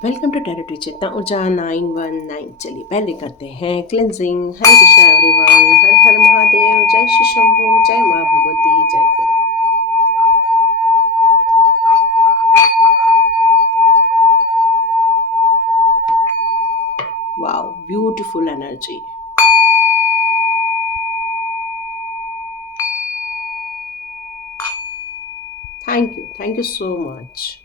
Welcome to territory चेतना ऊर्जा 919। चलिए पहले करते हैं क्लेंजिंग। हरे कृष्णा एवरीवन, हर हर महादेव, जय श्री शंभू, जय माँ भगवती, जय खुदा। Wow, beautiful energy. Thank you so much.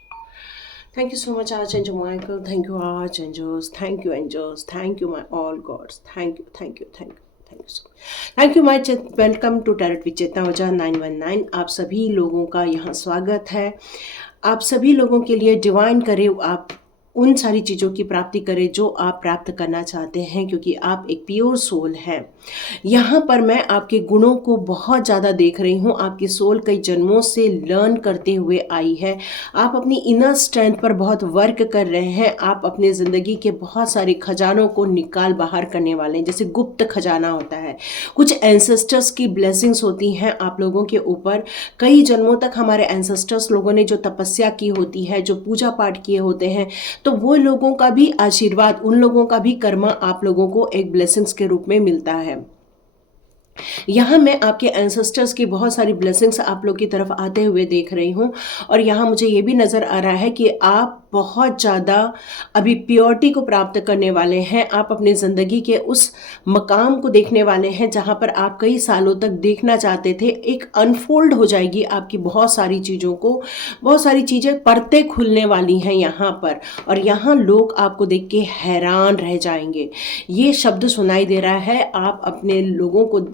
Thank you so much, Archangel Michael. Thank you, Archangels. Thank you, angels. Thank you, my all gods. Thank you, thank you, thank you. Thank you so much. Thank you my welcome to tarot with Chetna Urja 919। आप सभी लोगों का यहाँ स्वागत है। आप सभी लोगों के लिए डिवाइन करे आप उन सारी चीज़ों की प्राप्ति करें जो आप प्राप्त करना चाहते हैं, क्योंकि आप एक प्योर सोल हैं। यहाँ पर मैं आपके गुणों को बहुत ज़्यादा देख रही हूँ। आपकी सोल कई जन्मों से लर्न करते हुए आई है। आप अपनी इनर स्ट्रेंथ पर बहुत वर्क कर रहे हैं। आप अपने ज़िंदगी के बहुत सारे खजानों को निकाल बाहर करने वाले हैं, जैसे गुप्त खजाना होता है। कुछ एंसेस्टर्स की ब्लेसिंग्स होती हैं आप लोगों के ऊपर। कई जन्मों तक हमारे एंसेस्टर्स लोगों ने जो तपस्या की होती है, जो पूजा पाठ किए होते हैं, तो वो लोगों का भी आशीर्वाद, उन लोगों का भी कर्मा आप लोगों को एक ब्लेसिंग्स के रूप में मिलता है। यहाँ मैं आपके एंसेस्टर्स की बहुत सारी ब्लेसिंग्स आप लोग की तरफ आते हुए देख रही हूँ। और यहाँ मुझे ये भी नज़र आ रहा है कि आप बहुत ज़्यादा अभी प्योरिटी को प्राप्त करने वाले हैं। आप अपने ज़िंदगी के उस मकाम को देखने वाले हैं जहाँ पर आप कई सालों तक देखना चाहते थे। एक अनफोल्ड हो जाएगी आपकी बहुत सारी चीज़ों को, बहुत सारी चीज़ें परतें खुलने वाली हैं यहाँ पर। और यहाँ लोग आपको देख के हैरान रह जाएंगे। ये शब्द सुनाई दे रहा है, आप अपने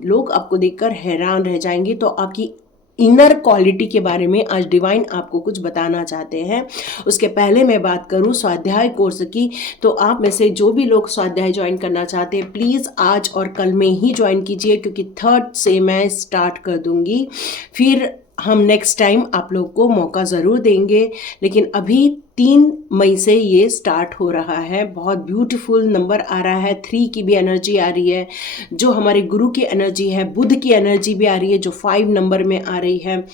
लोग आपको देखकर हैरान रह जाएंगे। तो आपकी इनर क्वालिटी के बारे में आज डिवाइन आपको कुछ बताना चाहते हैं। उसके पहले मैं बात करूं स्वाध्याय कोर्स की, तो आप में से जो भी लोग स्वाध्याय ज्वाइन करना चाहते हैं, प्लीज़ आज और कल में ही ज्वाइन कीजिए, क्योंकि 3rd से मैं स्टार्ट कर दूंगी। फिर हम नेक्स्ट टाइम आप लोग को मौका ज़रूर देंगे, लेकिन अभी 3 मई से ये स्टार्ट हो रहा है। बहुत ब्यूटीफुल नंबर आ रहा है। 3 की भी एनर्जी आ रही है, जो हमारे गुरु की एनर्जी है। बुध की एनर्जी भी आ रही है, जो 5 नंबर में आ रही है।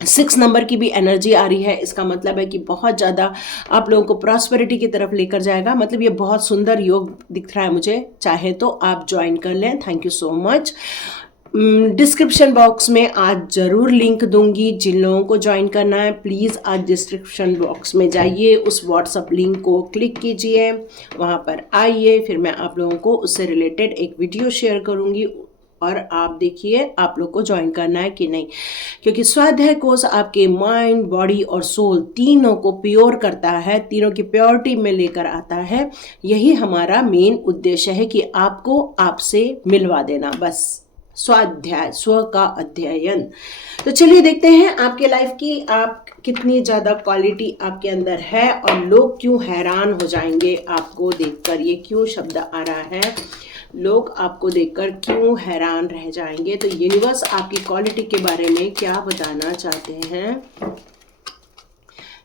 6 नंबर की भी एनर्जी आ रही है। इसका मतलब है कि बहुत ज़्यादा आप लोगों को प्रॉस्पेरिटी की तरफ लेकर जाएगा। मतलब ये बहुत सुंदर योग दिख रहा है मुझे। चाहे तो आप ज्वाइन कर लें। Thank you so much. Description box में आज ज़रूर लिंक दूंगी। जिन लोगों को ज्वाइन करना है, प्लीज़ आज डिस्क्रिप्शन बॉक्स में जाइए, उस व्हाट्सअप लिंक को क्लिक कीजिए, वहाँ पर आइए। फिर मैं आप लोगों को उससे रिलेटेड एक वीडियो शेयर करूँगी और आप देखिए आप लोग को ज्वाइन करना है कि नहीं। क्योंकि स्वाध्याय कोर्स आपके माइंड, बॉडी और सोल तीनों को प्योर करता है, तीनों की प्योरिटी में लेकर आता है। यही हमारा मेन उद्देश्य है कि आपको आपसे मिलवा देना, बस। स्वाध्याय, स्व का अध्ययन। तो चलिए देखते हैं आपके लाइफ की आप कितनी ज़्यादा क्वालिटी आपके अंदर है और लोग क्यों हैरान हो जाएंगे आपको देखकर। ये क्यों शब्द आ रहा है, लोग आपको देखकर क्यों हैरान रह जाएंगे। तो यूनिवर्स आपकी क्वालिटी के बारे में क्या बताना चाहते हैं,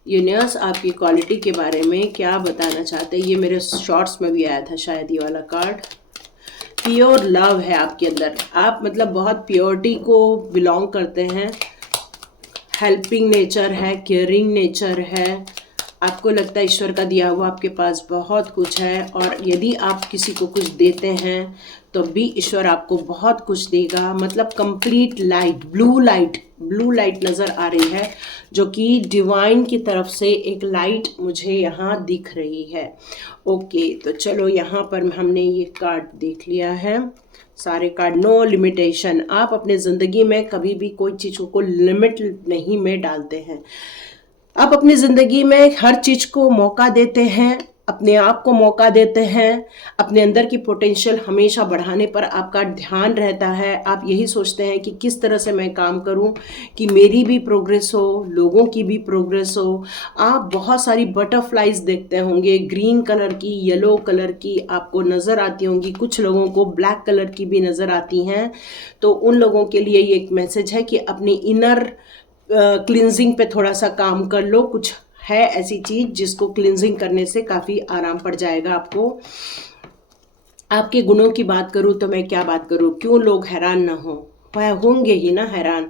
यूनिवर्स आपकी क्वालिटी के बारे में क्या बताना चाहते हैं। ये मेरे शॉर्ट्स में भी आया था शायद ये वाला कार्ड। प्योर लव है आपके अंदर। आप मतलब बहुत प्योरिटी को बिलोंग करते हैं। हेल्पिंग नेचर है, केयरिंग नेचर है। आपको लगता है ईश्वर का दिया हुआ आपके पास बहुत कुछ है, और यदि आप किसी को कुछ देते हैं तो भी ईश्वर आपको बहुत कुछ देगा। मतलब कंप्लीट लाइट, ब्लू लाइट नज़र आ रही है, जो कि डिवाइन की तरफ से एक लाइट मुझे यहाँ दिख रही है। ओके, तो चलो यहाँ पर हमने ये कार्ड देख लिया है, सारे कार्ड। No limitation. आप अपने ज़िंदगी में कभी भी कोई चीज़ को लिमिट नहीं में डालते हैं। आप अपनी ज़िंदगी में हर चीज़ को मौका देते हैं, अपने आप को मौका देते हैं। अपने अंदर की पोटेंशियल हमेशा बढ़ाने पर आपका ध्यान रहता है। आप यही सोचते हैं कि किस तरह से मैं काम करूं कि मेरी भी प्रोग्रेस हो, लोगों की भी प्रोग्रेस हो। आप बहुत सारी बटरफ्लाइज देखते होंगे, ग्रीन कलर की, येलो कलर की आपको नज़र आती होंगी। कुछ लोगों को ब्लैक कलर की भी नज़र आती हैं। तो उन लोगों के लिए ये एक मैसेज है कि अपनी इनर क्लिनजिंग पे थोड़ा सा काम कर लो। कुछ है ऐसी चीज जिसको क्लिनजिंग करने से काफ़ी आराम पड़ जाएगा आपको। आपके गुणों की बात करूँ तो मैं क्या बात करूँ, क्यों लोग हैरान ना हो। होंगे ही ना हैरान,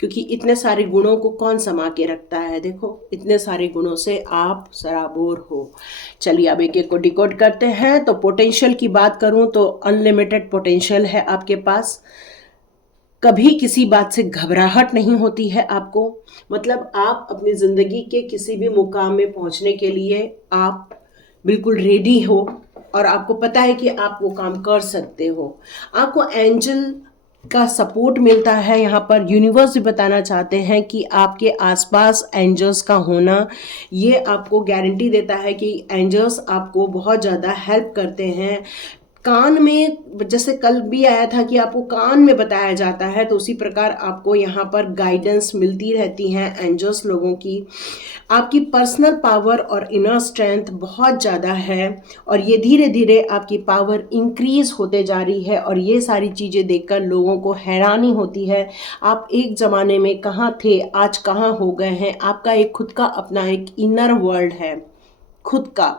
क्योंकि इतने सारे गुणों को कौन समा के रखता है। देखो इतने सारे गुणों से आप सराबोर हो। चलिए अब एक एक को डिकोड करते हैं। तो पोटेंशियल की बात करूं तो अनलिमिटेड पोटेंशियल है आपके पास। कभी किसी बात से घबराहट नहीं होती है आपको। मतलब आप अपनी जिंदगी के किसी भी मुकाम में पहुंचने के लिए आप बिल्कुल रेडी हो और आपको पता है कि आप वो काम कर सकते हो। आपको एंजल का सपोर्ट मिलता है। यहाँ पर यूनिवर्स भी बताना चाहते हैं कि आपके आसपास एंजल्स का होना ये आपको गारंटी देता है कि एंजल्स आपको बहुत ज़्यादा हेल्प करते हैं। कान में, जैसे कल भी आया था कि आपको कान में बताया जाता है, तो उसी प्रकार आपको यहाँ पर गाइडेंस मिलती रहती हैं एंजल्स लोगों की। आपकी पर्सनल पावर और इनर स्ट्रेंथ बहुत ज़्यादा है और ये धीरे धीरे आपकी पावर इंक्रीज होते जा रही है। और ये सारी चीज़ें देखकर लोगों को हैरानी होती है। आप एक ज़माने में कहाँ थे, आज कहाँ हो गए हैं। आपका एक खुद का अपना एक इनर वर्ल्ड है, खुद का।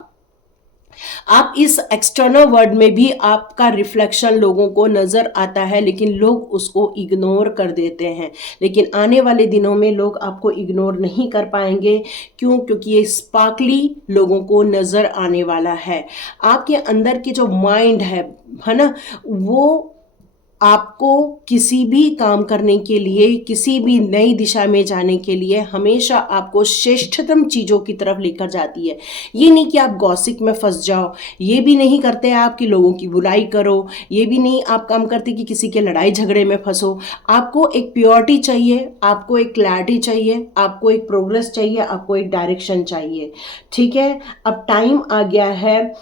आप इस एक्सटर्नल वर्ल्ड में भी आपका रिफ्लेक्शन लोगों को नज़र आता है, लेकिन लोग उसको इग्नोर कर देते हैं। लेकिन आने वाले दिनों में लोग आपको इग्नोर नहीं कर पाएंगे। क्यों? क्योंकि ये स्पार्कली लोगों को नज़र आने वाला है। आपके अंदर की जो माइंड है ना, वो आपको किसी भी काम करने के लिए, किसी भी नई दिशा में जाने के लिए हमेशा आपको श्रेष्ठतम चीज़ों की तरफ लेकर जाती है। ये नहीं कि आप गॉसिप में फंस जाओ, ये भी नहीं करते आप कि लोगों की बुराई करो, ये भी नहीं आप काम करते कि किसी के लड़ाई झगड़े में फंसो। आपको एक प्योरिटी चाहिए, आपको एक क्लैरिटी चाहिए, आपको एक प्रोग्रेस चाहिए, आपको एक डायरेक्शन चाहिए। ठीक है, अब टाइम आ गया है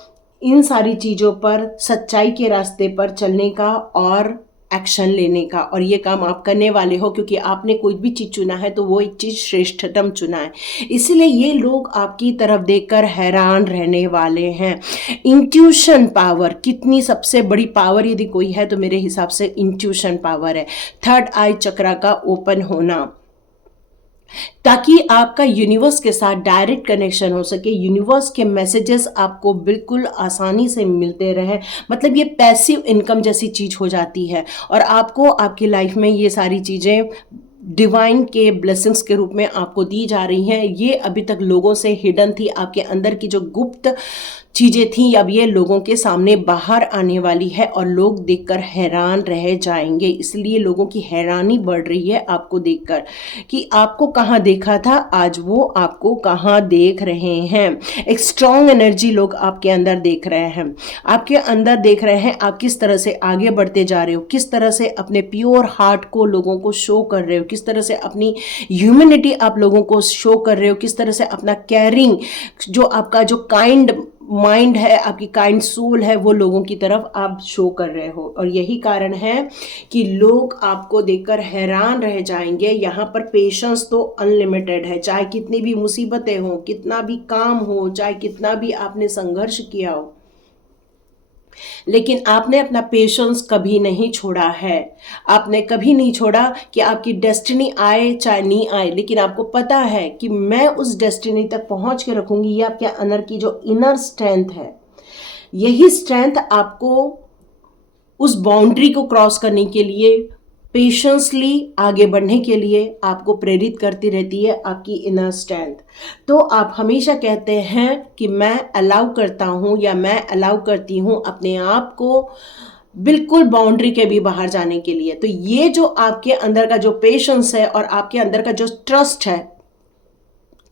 इन सारी चीज़ों पर, सच्चाई के रास्ते पर चलने का और एक्शन लेने का। और ये काम आप करने वाले हो, क्योंकि आपने कोई भी चीज़ चुना है तो वो एक चीज़ श्रेष्ठतम चुना है। इसलिए ये लोग आपकी तरफ देखकर हैरान रहने वाले हैं। इंट्यूशन पावर, कितनी सबसे बड़ी पावर यदि कोई है तो मेरे हिसाब से इंट्यूशन पावर है। थर्ड आई चक्रा का ओपन होना, ताकि आपका यूनिवर्स के साथ डायरेक्ट कनेक्शन हो सके, यूनिवर्स के मैसेजेस आपको बिल्कुल आसानी से मिलते रहे। मतलब ये पैसिव इनकम जैसी चीज़ हो जाती है और आपको आपकी लाइफ में ये सारी चीज़ें डिवाइन के ब्लेसिंग्स के रूप में आपको दी जा रही हैं। ये अभी तक लोगों से हिडन थी, आपके अंदर की जो गुप्त चीज़ें थी, अब ये लोगों के सामने बाहर आने वाली है और लोग देखकर हैरान रह जाएंगे। इसलिए लोगों की हैरानी बढ़ रही है आपको देखकर कि आपको कहाँ देखा था, आज वो आपको कहाँ देख रहे हैं। एक स्ट्रॉन्ग एनर्जी लोग आपके अंदर देख रहे हैं, आपके अंदर देख रहे हैं। आप किस तरह से आगे बढ़ते जा रहे हो, किस तरह से अपने प्योर हार्ट को लोगों को शो कर रहे हो, किस तरह से अपनी ह्यूमैनिटी आप लोगों को शो कर रहे हो, किस तरह से अपना केयरिंग, जो आपका जो काइंड माइंड है, आपकी काइंड सोल है, वो लोगों की तरफ आप शो कर रहे हो। और यही कारण है कि लोग आपको देखकर हैरान रह जाएंगे। यहाँ पर पेशेंस तो अनलिमिटेड है, चाहे कितनी भी मुसीबतें हो, कितना भी काम हो, चाहे कितना भी आपने संघर्ष किया हो, लेकिन आपने अपना पेशेंस कभी नहीं छोड़ा है। आपने कभी नहीं छोड़ा कि आपकी डेस्टिनी आए चाहे नहीं आए, लेकिन आपको पता है कि मैं उस डेस्टिनी तक पहुंच के रखूंगी। ये आपके अंदर की जो इनर स्ट्रेंथ है, यही स्ट्रेंथ आपको उस बाउंड्री को क्रॉस करने के लिए, पेशेंसली आगे बढ़ने के लिए आपको प्रेरित करती रहती है, आपकी इनर स्ट्रेंथ। तो आप हमेशा कहते हैं कि मैं अलाउ करता हूँ या मैं अलाउ करती हूँ अपने आप को बिल्कुल बाउंड्री के भी बाहर जाने के लिए। तो ये जो आपके अंदर का जो पेशेंस है और आपके अंदर का जो ट्रस्ट है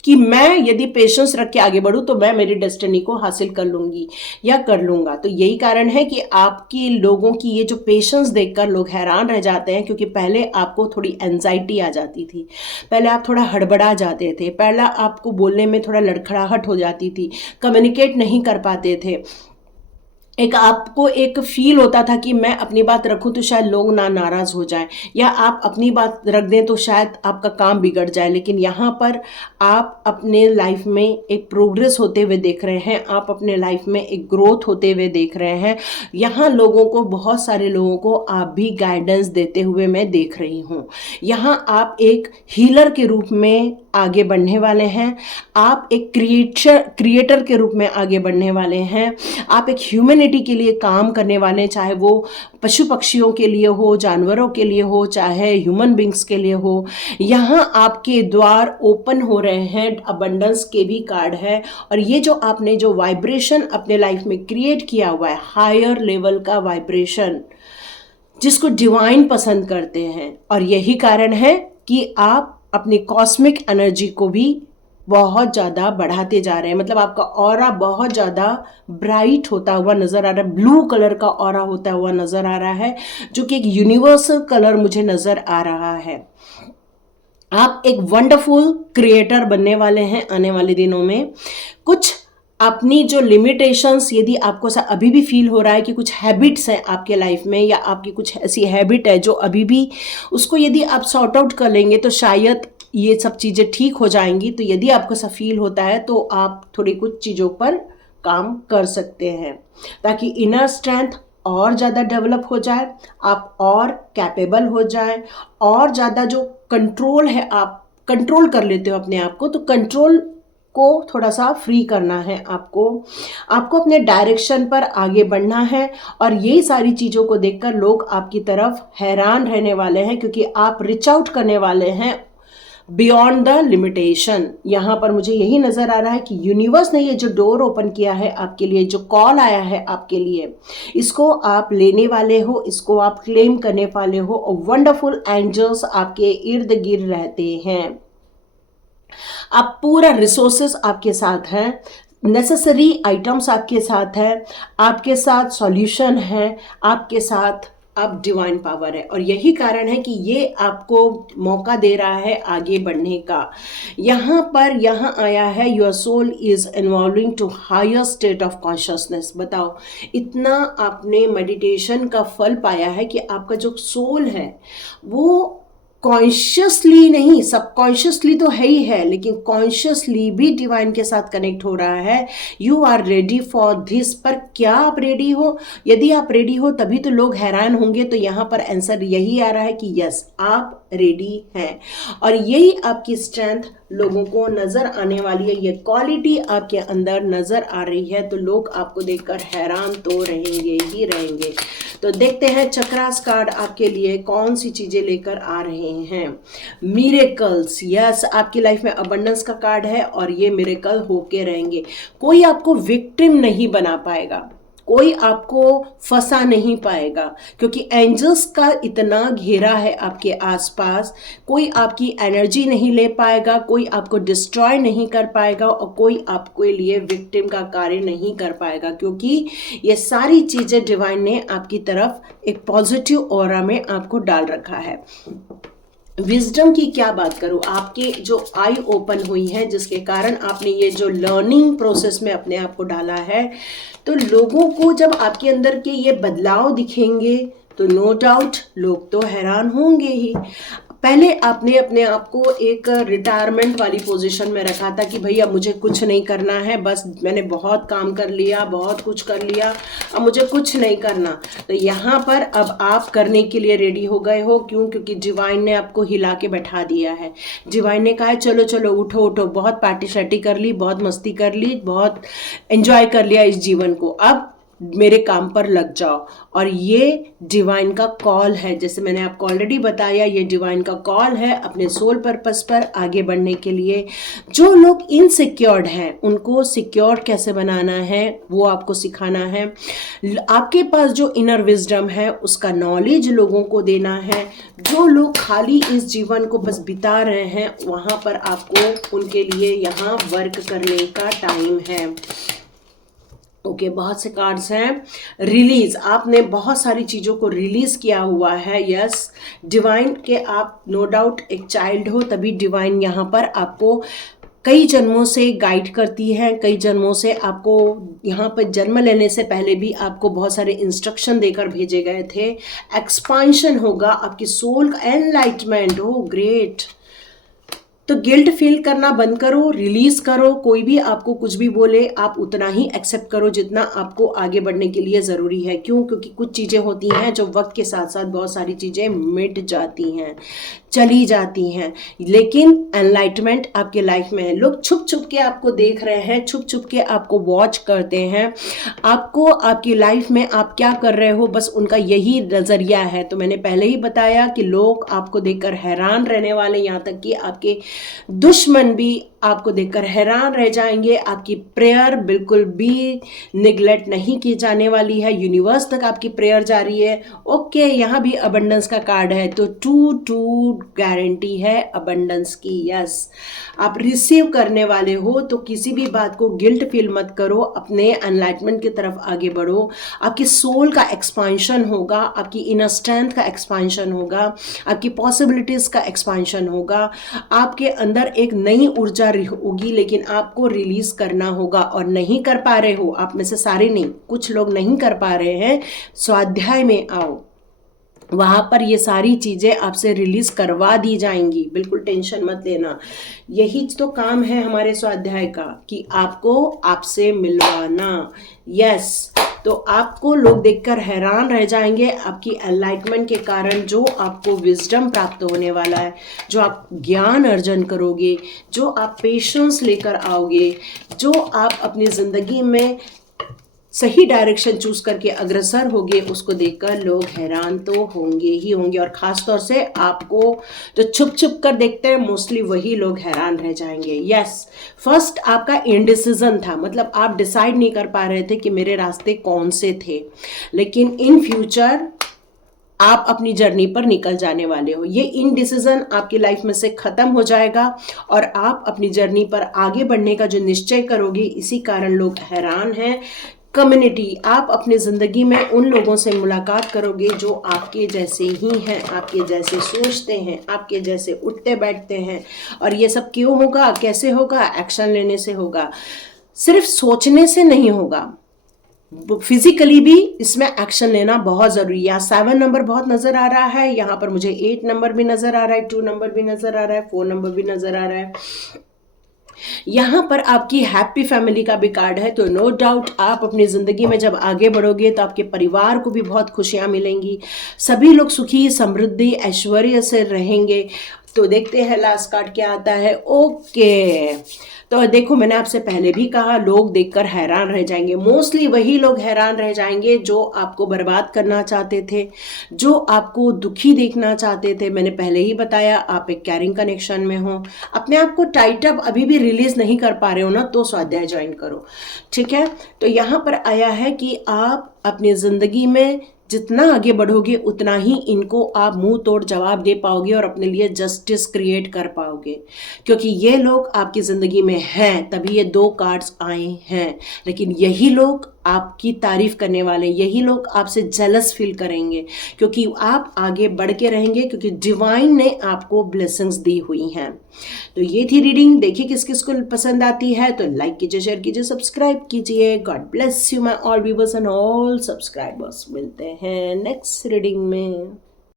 कि मैं यदि पेशेंस रख के आगे बढ़ूं तो मैं मेरी डेस्टिनी को हासिल कर लूंगी या कर लूंगा। तो यही कारण है कि आपकी लोगों की ये जो पेशेंस देखकर लोग हैरान रह जाते हैं, क्योंकि पहले आपको थोड़ी एंजाइटी आ जाती थी, पहले आप थोड़ा हड़बड़ा जाते थे, पहला आपको बोलने में थोड़ा लड़खड़ाहट हो जाती थी, कम्युनिकेट नहीं कर पाते थे। एक आपको एक फील होता था कि मैं अपनी बात रखूं तो शायद लोग नाराज़ हो जाएं, या आप अपनी बात रख दें तो शायद आपका काम बिगड़ जाए। लेकिन यहाँ पर आप अपने लाइफ में एक प्रोग्रेस होते हुए देख रहे हैं, आप अपने लाइफ में एक ग्रोथ होते हुए देख रहे हैं। यहाँ लोगों को, बहुत सारे लोगों को आप भी गाइडेंस देते हुए मैं देख रही हूँ। यहाँ आप एक हीलर के रूप में आगे बढ़ने वाले हैं, आप एक क्रिएटर के रूप में आगे बढ़ने वाले हैं, आप एक ह्यूमैनिटी ह्यूमैनिटी के लिए काम करने वाले, चाहे वो पशु पक्षियों के लिए हो, जानवरों के लिए हो, चाहे ह्यूमन बींग्स के लिए हो, यहाँ आपके द्वार ओपन हो रहे हैं। अबंडेंस के भी कार्ड है। और ये जो आपने जो वाइब्रेशन अपने लाइफ में क्रिएट किया हुआ है, हायर लेवल का वाइब्रेशन, जिसको डिवाइन पसंद करते हैं, और यही कारण है कि आप अपनी कॉस्मिक एनर्जी को भी बहुत ज़्यादा बढ़ाते जा रहे हैं। मतलब आपका ऑरा बहुत ज़्यादा ब्राइट होता हुआ नज़र आ रहा है, ब्लू कलर का ऑरा होता हुआ नज़र आ रहा है, जो कि एक यूनिवर्सल कलर मुझे नज़र आ रहा है। आप एक वंडरफुल क्रिएटर बनने वाले हैं आने वाले दिनों में। कुछ अपनी जो लिमिटेशंस, यदि आपको अभी भी फील हो रहा है कि कुछ हैबिट्स हैं आपके लाइफ में, या आपकी कुछ ऐसी हैबिट है जो अभी भी, उसको यदि आप सॉर्ट आउट कर लेंगे तो शायद ये सब चीज़ें ठीक हो जाएंगी। तो यदि आपको ऐसा फील होता है तो आप थोड़ी कुछ चीज़ों पर काम कर सकते हैं, ताकि इनर स्ट्रेंथ और ज़्यादा डेवलप हो जाए, आप और कैपेबल हो जाए, और ज़्यादा जो कंट्रोल है, आप कंट्रोल कर लेते हो अपने आप को, तो कंट्रोल को थोड़ा सा फ्री करना है आपको अपने डायरेक्शन पर आगे बढ़ना है। और ये सारी चीज़ों को देखकर लोग आपकी तरफ हैरान रहने वाले हैं, क्योंकि आप रिच आउट करने वाले हैं बियॉन्ड द लिमिटेशन। यहाँ पर मुझे यही नज़र आ रहा है कि यूनिवर्स ने ये जो डोर ओपन किया है आपके लिए, जो कॉल आया है आपके लिए, इसको आप लेने वाले हो, इसको आप क्लेम करने वाले हो, और वंडरफुल एंजल्स आपके इर्द गिर्द रहते हैं। आप पूरा रिसोर्सेस आपके साथ हैं, नेसेसरी आइटम्स आपके साथ है, आपके साथ सॉल्यूशन है, आपके साथ अब डिवाइन पावर है। और यही कारण है कि ये आपको मौका दे रहा है आगे बढ़ने का। यहाँ आया है, your soul is involving to higher state of consciousness. बताओ, इतना आपने मेडिटेशन का फल पाया है कि आपका जो सोल है वो कॉन्शियसली नहीं, सबकॉन्शियसली तो है ही है, लेकिन कॉन्शियसली भी डिवाइन के साथ कनेक्ट हो रहा है। You are ready for this. पर क्या आप रेडी हो? यदि आप रेडी हो तभी तो लोग हैरान होंगे। तो यहाँ पर आंसर यही आ रहा है कि यस, आप रेडी हैं, और यही आपकी स्ट्रेंथ लोगों को नजर आने वाली है। ये क्वालिटी आपके अंदर नजर आ रही है, तो लोग आपको देखकर हैरान तो रहेंगे ही रहेंगे। तो देखते हैं चक्रास कार्ड आपके लिए कौन सी चीजें लेकर आ रहे हैं। मिरेकल्स, यस, आपकी लाइफ में अबंडेंस का कार्ड है, और ये मिरेकल होके रहेंगे। कोई आपको विक्टिम नहीं बना पाएगा, कोई आपको फंसा नहीं पाएगा, क्योंकि एंजल्स का इतना घेरा है आपके आसपास। कोई आपकी एनर्जी नहीं ले पाएगा, कोई आपको डिस्ट्रॉय नहीं कर पाएगा, और कोई आपके लिए विक्टिम का कार्य नहीं कर पाएगा, क्योंकि ये सारी चीज़ें डिवाइन ने आपकी तरफ एक पॉजिटिव ऑरा में आपको डाल रखा है। विजडम की क्या बात करूं, आपके जो आई ओपन हुई है, जिसके कारण आपने ये जो लर्निंग प्रोसेस में अपने आप को डाला है, तो लोगों को जब आपके अंदर के ये बदलाव दिखेंगे तो नो डाउट लोग तो हैरान होंगे ही। पहले आपने अपने आप को एक रिटायरमेंट वाली पोजीशन में रखा था कि भैया मुझे कुछ नहीं करना है, बस मैंने बहुत काम कर लिया, बहुत कुछ कर लिया, अब मुझे कुछ नहीं करना। तो यहाँ पर अब आप करने के लिए रेडी हो गए हो। क्यों? क्योंकि डिवाइन ने आपको हिला के बैठा दिया है। डिवाइन ने कहा है चलो चलो उठो उठो, बहुत पार्टी शार्टी कर ली, बहुत मस्ती कर ली, बहुत एंजॉय कर लिया इस जीवन को, अब मेरे काम पर लग जाओ। और ये डिवाइन का कॉल है, जैसे मैंने आपको ऑलरेडी बताया, ये डिवाइन का कॉल है अपने सोल पर्पस पर आगे बढ़ने के लिए। जो लोग इनसिक्योर्ड हैं उनको सिक्योर कैसे बनाना है वो आपको सिखाना है। आपके पास जो इनर विजडम है उसका नॉलेज लोगों को देना है। जो लोग खाली इस जीवन को बस बिता रहे हैं, वहाँ पर आपको उनके लिए यहाँ वर्क करने का टाइम है। ओके, बहुत से कार्ड्स हैं। रिलीज, आपने बहुत सारी चीज़ों को रिलीज किया हुआ है। यस, डिवाइन के आप नो डाउट एक चाइल्ड हो, तभी डिवाइन यहाँ पर आपको कई जन्मों से गाइड करती है। कई जन्मों से आपको यहाँ पर जन्म लेने से पहले भी आपको बहुत सारे इंस्ट्रक्शन देकर भेजे गए थे। एक्सपांशन होगा आपकी सोल का, एनलाइटमेंट हो, ग्रेट। तो गिल्ट फील करना बंद करो, रिलीज करो। कोई भी आपको कुछ भी बोले, आप उतना ही एक्सेप्ट करो जितना आपको आगे बढ़ने के लिए ज़रूरी है। क्यों? क्योंकि कुछ चीज़ें होती हैं जो वक्त के साथ साथ बहुत सारी चीज़ें मिट जाती हैं, चली जाती हैं, लेकिन एनलाइटमेंट आपके लाइफ में है। लोग छुप छुप के आपको देख रहे हैं, छुप छुप के आपको वॉच करते हैं, आपको आपकी लाइफ में आप क्या कर रहे हो बस उनका यही नज़रिया है। तो मैंने पहले ही बताया कि लोग आपको देखकर हैरान रहने वाले, यहाँ तक कि आपके दुश्मन भी आपको देखकर हैरान रह जाएंगे। आपकी प्रेयर बिल्कुल भी निगलेक्ट नहीं की जाने वाली है, यूनिवर्स तक आपकी प्रेयर जा रही है। ओके, यहाँ भी अबंडेंस का कार्ड है, तो टू गारंटी है अबंडेंस की। यस, आप रिसीव करने वाले हो, तो किसी भी बात को गिल्ट फील मत करो, अपने एनलाइटमेंट की तरफ आगे बढ़ो। आपकी सोल का एक्सपांशन होगा, आपकी इनर स्ट्रेंथ का एक्सपांशन होगा, आपकी पॉसिबिलिटीज का एक्सपांशन होगा, आपके अंदर एक नई ऊर्जा होगी, लेकिन आपको रिलीज करना होगा। और नहीं कर पा रहे हो, आप में से सारे नहीं, कुछ लोग नहीं कर पा रहे हैं, स्वाध्याय में आओ, वहां पर ये सारी चीजें आपसे रिलीज करवा दी जाएंगी। बिल्कुल टेंशन मत लेना, यही तो काम है हमारे स्वाध्याय का कि आपको आपसे मिलवाना। यस, तो आपको लोग देखकर हैरान रह जाएंगे आपकी एनलाइटमेंट के कारण, जो आपको विजडम प्राप्त होने वाला है, जो आप ज्ञान अर्जन करोगे, जो आप पेशेंस लेकर आओगे, जो आप अपनी जिंदगी में सही डायरेक्शन चूज करके अग्रसर होगे, उसको देखकर लोग हैरान तो होंगे ही होंगे। और खास तौर से आपको जो छुप छुप कर देखते हैं, मोस्टली वही लोग हैरान रह जाएंगे। यस, फर्स्ट आपका इंडिसीजन था, मतलब आप डिसाइड नहीं कर पा रहे थे कि मेरे रास्ते कौन से थे, लेकिन इन फ्यूचर आप अपनी जर्नी पर निकल जाने वाले हो। ये इनडिसीजन आपकी लाइफ में से खत्म हो जाएगा और आप अपनी जर्नी पर आगे बढ़ने का जो निश्चय करोगे, इसी कारण लोग हैरान हैं। कम्युनिटी, आप अपनी ज़िंदगी में उन लोगों से मुलाकात करोगे जो आपके जैसे ही हैं, आपके जैसे सोचते हैं, आपके जैसे उठते बैठते हैं। और ये सब क्यों होगा, कैसे होगा? एक्शन लेने से होगा, सिर्फ सोचने से नहीं होगा, फिजिकली भी इसमें एक्शन लेना बहुत जरूरी है। यहाँ 7 नंबर बहुत नजर आ रहा है, यहाँ पर मुझे 8 नंबर भी नजर आ रहा है, 2 नंबर भी नजर आ रहा है, 4 नंबर भी नजर आ रहा है। यहाँ पर आपकी हैप्पी फैमिली का भी कार्ड है, तो नो डाउट आप अपनी जिंदगी में जब आगे बढ़ोगे तो आपके परिवार को भी बहुत खुशियां मिलेंगी, सभी लोग सुखी समृद्धि ऐश्वर्य से रहेंगे। तो देखते हैं लास्ट कार्ड क्या आता है। ओके, तो देखो, मैंने आपसे पहले भी कहा, लोग देखकर हैरान रह जाएंगे। मोस्टली वही लोग हैरान रह जाएंगे जो आपको बर्बाद करना चाहते थे, जो आपको दुखी देखना चाहते थे। मैंने पहले ही बताया, आप एक कैरिंग कनेक्शन में हो, अपने आप को टाइट अप अभी भी रिलीज नहीं कर पा रहे हो ना, तो स्वाध्याय ज्वाइन करो, ठीक है। तो यहाँ पर आया है कि आप अपनी जिंदगी में जितना आगे बढ़ोगे उतना ही इनको आप मुंह तोड़ जवाब दे पाओगे और अपने लिए जस्टिस क्रिएट कर पाओगे, क्योंकि ये लोग आपकी ज़िंदगी में हैं, तभी ये 2 कार्ड्स आए हैं। लेकिन यही लोग आपकी तारीफ करने वाले, यही लोग आपसे जेलस फील करेंगे, क्योंकि आप आगे बढ़ के रहेंगे, क्योंकि डिवाइन ने आपको ब्लेसिंग्स दी हुई हैं। तो ये थी रीडिंग, देखिए किस किस को पसंद आती है, तो लाइक कीजिए, शेयर कीजिए, सब्सक्राइब कीजिए। God bless you my all viewers and all subscribers. मिलते हैं नेक्स्ट रीडिंग में।